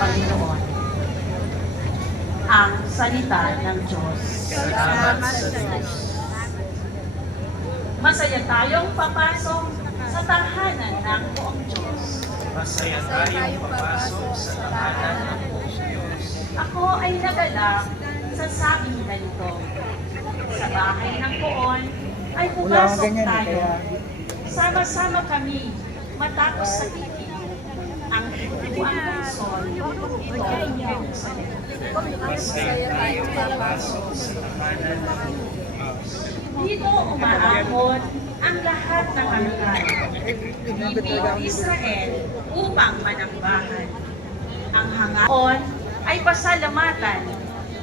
Panginoon. Ang salita ng Diyos. Salamat sa Diyos. Masaya tayong papasok sa tahanan ng buong Diyos. Masaya tayong papasok sa tahanan ng buong Diyos. Ako ay nagalak sa sabing ganito. Sa bahay ng poon ay pumasok tayo. Sama-sama kami matapos sa titig. Ang tubuan ng sol, ito ang Jerusalem. Masaya tayong papasok sa tahanan ng buong Diyos. Dito umaakot ang lahat ng alagad. Ibig Israel upang manambahan. Ang hangaon ay pasalamatan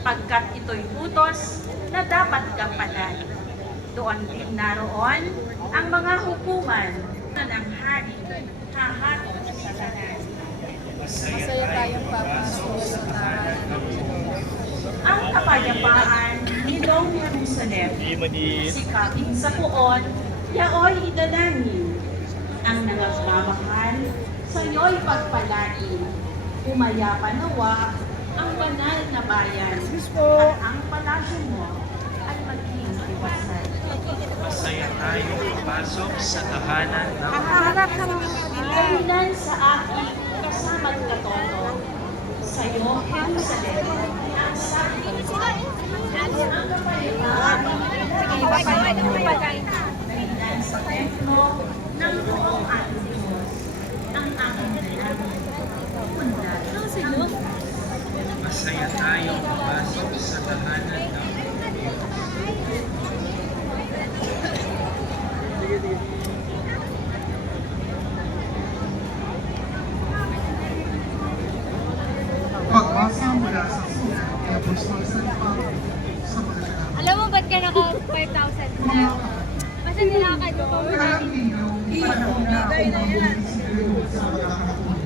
pagkat ito'y utos na dapat gampanan. Doon din naroon ang mga hukuman ng hari hahatid sa tanan. Masaya tayong papasok sa tahanan ng buong Diyos. Ang kapayapaan nitong Jerusalem, sikapin sa puon, yaoy idalangin. Ang nagmamahal, sa'yo'y pagpalain. Umayapa nawa ang banal na bayan. At ang palasyo mo ay maging iwasan. Masaya tayong papasok sa tahanan ng Dahilan sa aking kasama't katoto, sa'yo, Jerusalem, ang sabi ang kapayapaan dahilan sa templo ng buong ating Diyos, ang aking dalangin. Undan. Masaya tayong papasok sa tahanan ng Pagbasa mula sa sulat kay Apostol San Pablo sa mga Galatiano. Alam mo ba't ka naka 5,000 na? Basta nilakad mo pa Kaya inyong panahon na akong mabuling siguro sa mga kapatid.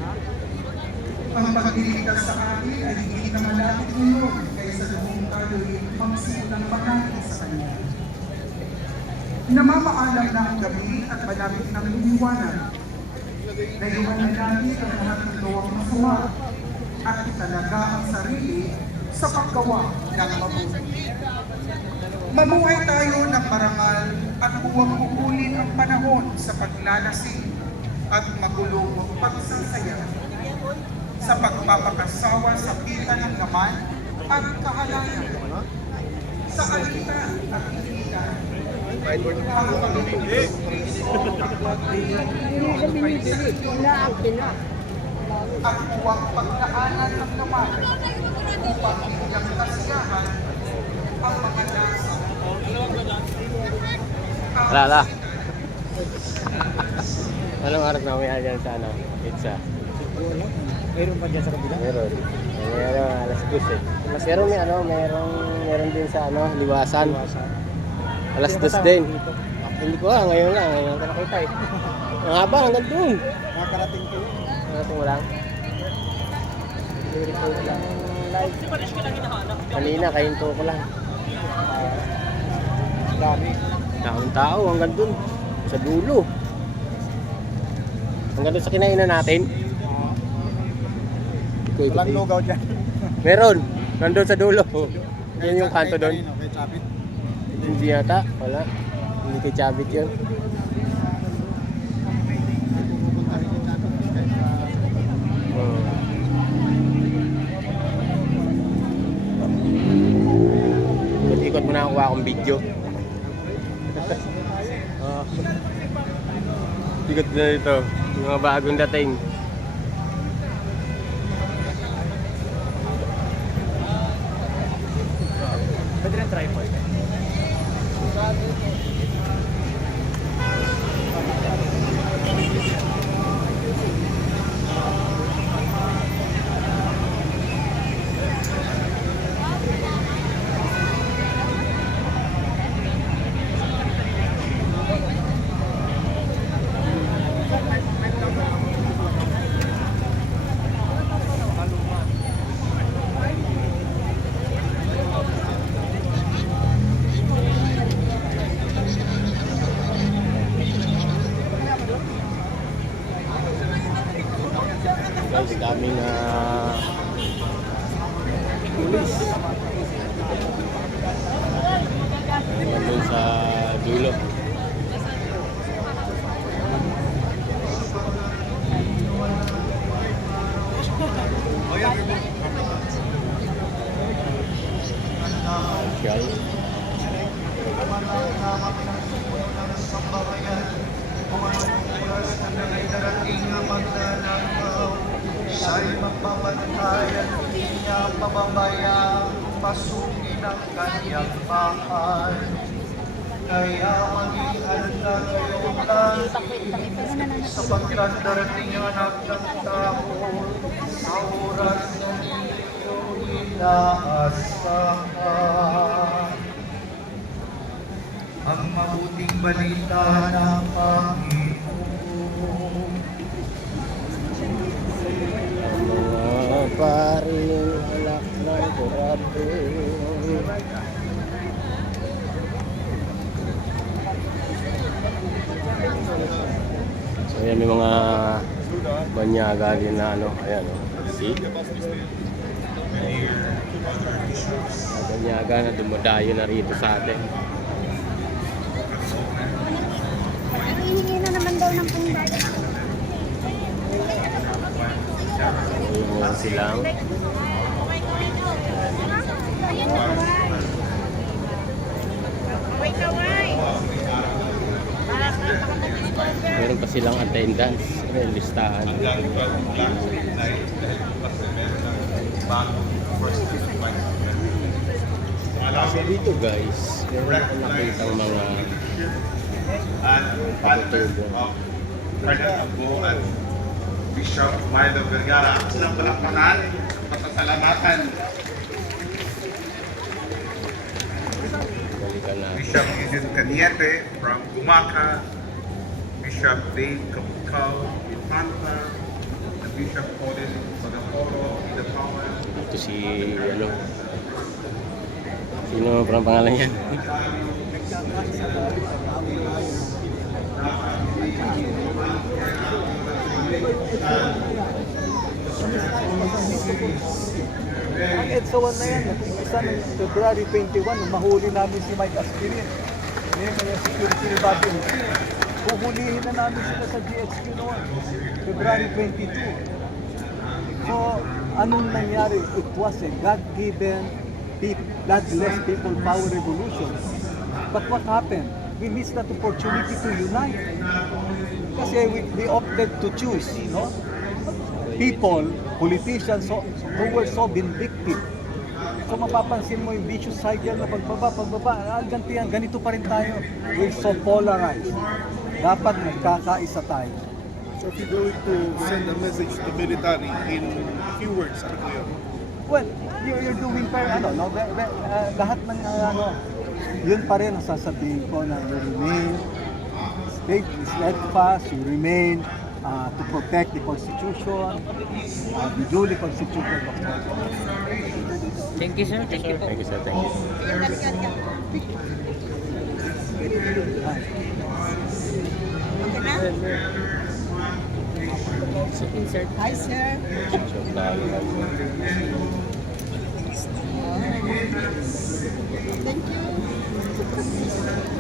Ang pagdilikas sa akin ay hindi na malapit ngayon kaysa noong tayo'y magsimulang pagkain sa Kanya. Namamaalam na ang gabi at malapit ng lumiwanag. Naiwan na natin ang lahat ng gawang masama at italaga ang sarili sa paggawa ng mabuti. Mamuhay tayo ng marangal at huwag pupulin ang panahon sa paglalasing at magulong pagsasaya sa pagpapakasawa sa pita ng laman at kahalayan sa alita at ikita. Ang Panginoon Kristo at huwag pagdaanan ng laman upang ilang kasiyahan ang mga nasa. Lala. Anong oras na umihan dyan sa ano? Pizza? Mayroon pa dyan sa kabila? Meron. Meron alas 12 eh. Mas meron may ano, meron din sa ano, Liwasan. Alas 2 din. Hindi ko ngayon ko nakita eh. Ang haba hanggang doon. Nakarating ko yun. Nakarating mo lang. Report lang live. Kanina, kahinto ko lang. Dami. Taong-tao hanggang doon. Sa dulo. Hanggang doon sa kinainan natin. Walang lugaw dyan. Meron. Nandun sa dulo. Yan yung kanto doon. Kay Chapit. Hindi yata. Wala. Hindi kay Chavit yun. Pupunta rin kay Chapit. Ikot mo na kuha akong video. Ikot na dito. Yung mga bagong dating. Pwede rin tripod. Police. Doon sa dulo. Social. Siya'y magpapatay at hindi niya pababayang pasukin ang kanyang bahay. Kaya maging handa kayong lahat sapagkat darating ang anak ng tao sa oras na ninyo inaasahan. Ang mabuting balita ng Panginoon. Mga paring anak ng kurado. So ayan, may mga banyaga din na ano, ayan o. See? Banyaga na dumadayo na rito sa atin. Hihingi na naman daw ng pundalo. Ayun lang silang. Meron pa silang attendance. Ayan, listahan. So dito guys, meron akong nakitang mga patutubo. Cardinal Abu at Bishop Milo Vergara. Unang palakpakan, pasasalamatan. Balikan na. Bishop Eugene Caniete from Gumaca, Bishop Dave Kapukaw, Infanta, and Bishop Odin Sagaporo, Idapawan. Ito si ano. Sino parang pangalan yan? Ang EDSA 1 na yan, nag-umpisa ng February 21, nung mahuli namin si Mike Aspirin. Ngayon, kaya security ni Bobby Hussein. Puhulihin na namin sila sa GHQ noon, February 22. So, anong nangyari? It was a God-given, bloodless people power revolution. But what happened? We missed that opportunity to unite. Kasi we opted to choose, no? People, politicians who were so vindictive. So mapapansin mo yung vicious cycle na pagbaba, ganito pa rin tayo. We're so polarized. Dapat nagkakaisa tayo. So if you're going to send a message to military in few words, ano po yun? Well, you're doing lahat ng yun pa rin ang sasabihin ko na you remain steadfast, you remain to protect the Constitution, the duly constituted of course. Thank you sir. Thank you po. Thank you sir. Thank you. Hi, sir. Thank you.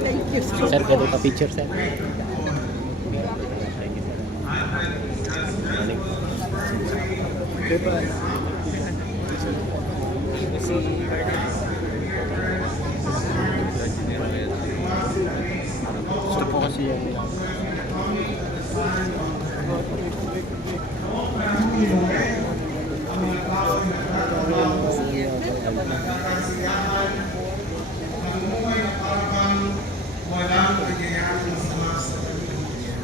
Thank you, sir. Sir, pwede pa picture sir? Gusto po kasi yung walang nangyayari sa mga pamilya.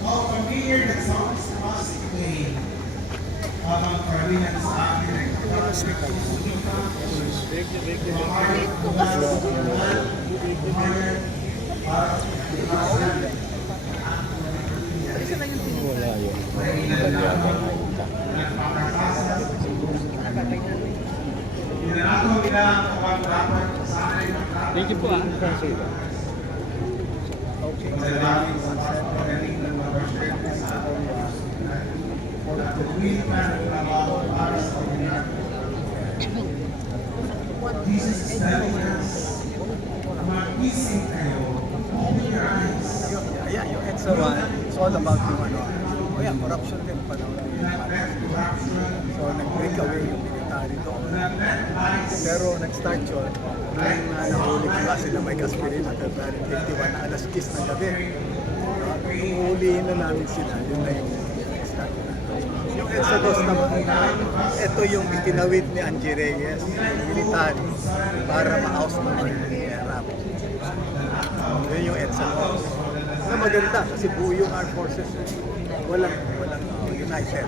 All familiar that sounds positive habang karamihan sa akin ay wala yun. Banyaga. Thank you po ah. Mag-isip kayo. Open your eyes. Yeah, yung EDSA 1, it's all about yung ano, corruption din panahon ng So, nag-break away yung military doon. Pero nag-start yun, nung nahuli ko nga sila Mike Aspirin at February 21 na alas 10 ng gabi. Nung hulihin na namin sila, yun na yung start na. Yung EDSA 2 naman, ito yung itinawid ni Angie Reyes, military, para ma-house ng Arab. Yun yung EDSA 2. Na maganda kasi buo yung armed forces. Walang united.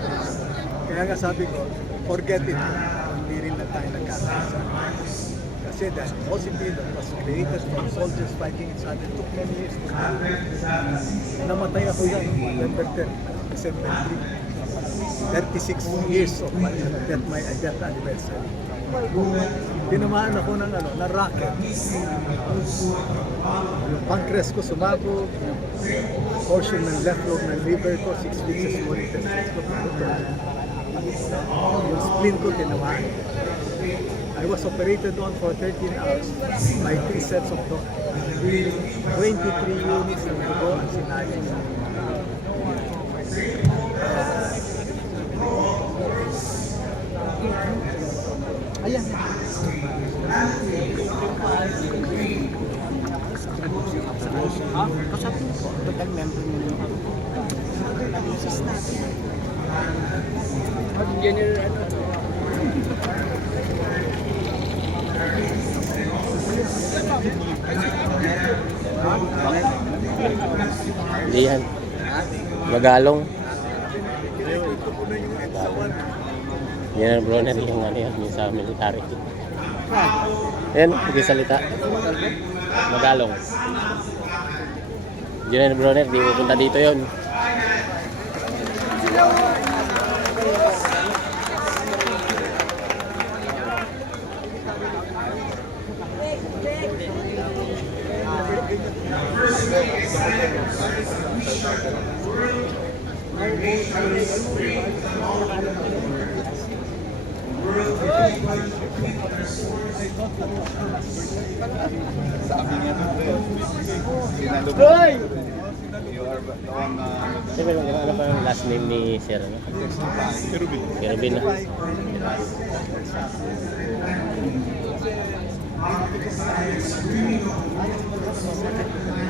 Kaya nga sabi ko, forget it. Hindi rin na tayo nagkakasa. Kasi that Filipino was created from soldiers fighting each other. It took many years to do. Namatay ako yan, November 10, December 3. 36 years of my death anniversary. Tinamaan ako ng rocket. Yung pancreas ko sumabog, yung portion ng left lobe ng liver ko, 6 weeks of small intestines ko. Yung spleen ko tinamaan. I was operated on for 13 hours by 3 sets of doctors. 23 units ng dugo ang sinayos. Ayan. Kasapin ko, total member mo yung Hindi yan. Magalong. Ito ko na yung EDSA 1. Yan ang Broner yung ano yan, yung sa military. Yan, nagsalita. Magalong. Yan ang Broner, di pupunta dito yon. Sabi niya doon, sinalubog. You are the one Siyempre, ano ba yung last name ni Sir? Ano? Kirubin. Kirubin na.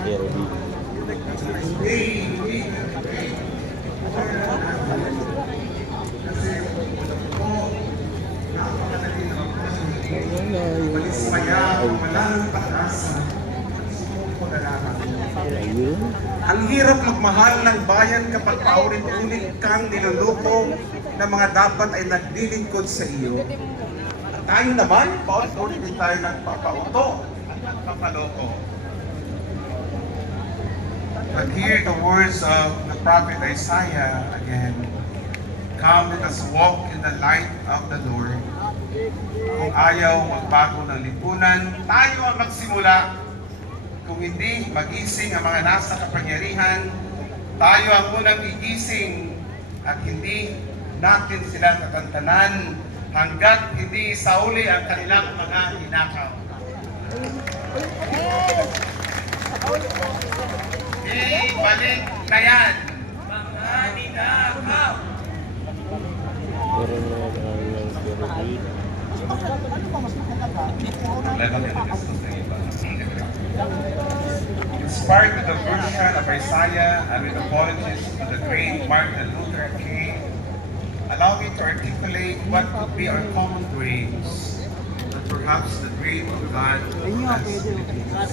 Kirubin. Ayun. Ang hirap magmahal ng bayan kapag paulit-ulit kang niluluko na mga dapat ay naglilingkod sa iyo. At tayo naman, paulit-ulit din tayo nagpapauto at nagpapaloko. But hear the words of the prophet Isaiah again. Come, let us walk in the light of the Lord. Kung ayaw magbago ng lipunan, tayo ang magsimula. Kung hindi magising ang mga nasa kapangyarihan, tayo ang unang gigising at hindi natin sila tatantanan hanggat hindi sauli ang kanilang mga hinakaw. Ibalik na yan, mga ninakaw! Pero Kirubin. Inspired with the version of Isaiah and with apologies to the great Martin Luther King, allow me to articulate what could be our common dreams, and perhaps the dream of God as Filipinos.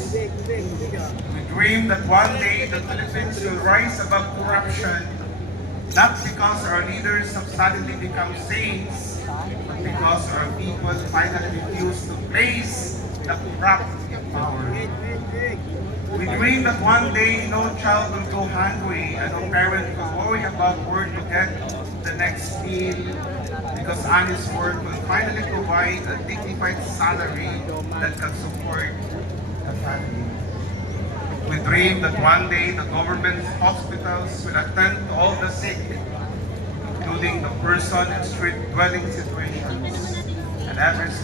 We dream that one day the Philippines will rise above corruption, not because our leaders have suddenly become saints, but because our people finally refuse to place the corrupt in power. We dream that one day no child will go hungry and no parent will worry about where to get the next meal because honest work will finally provide a dignified salary that can support the family. We dream that one day the government hospitals will attend to all the sick, including the person in street dwelling situations, and never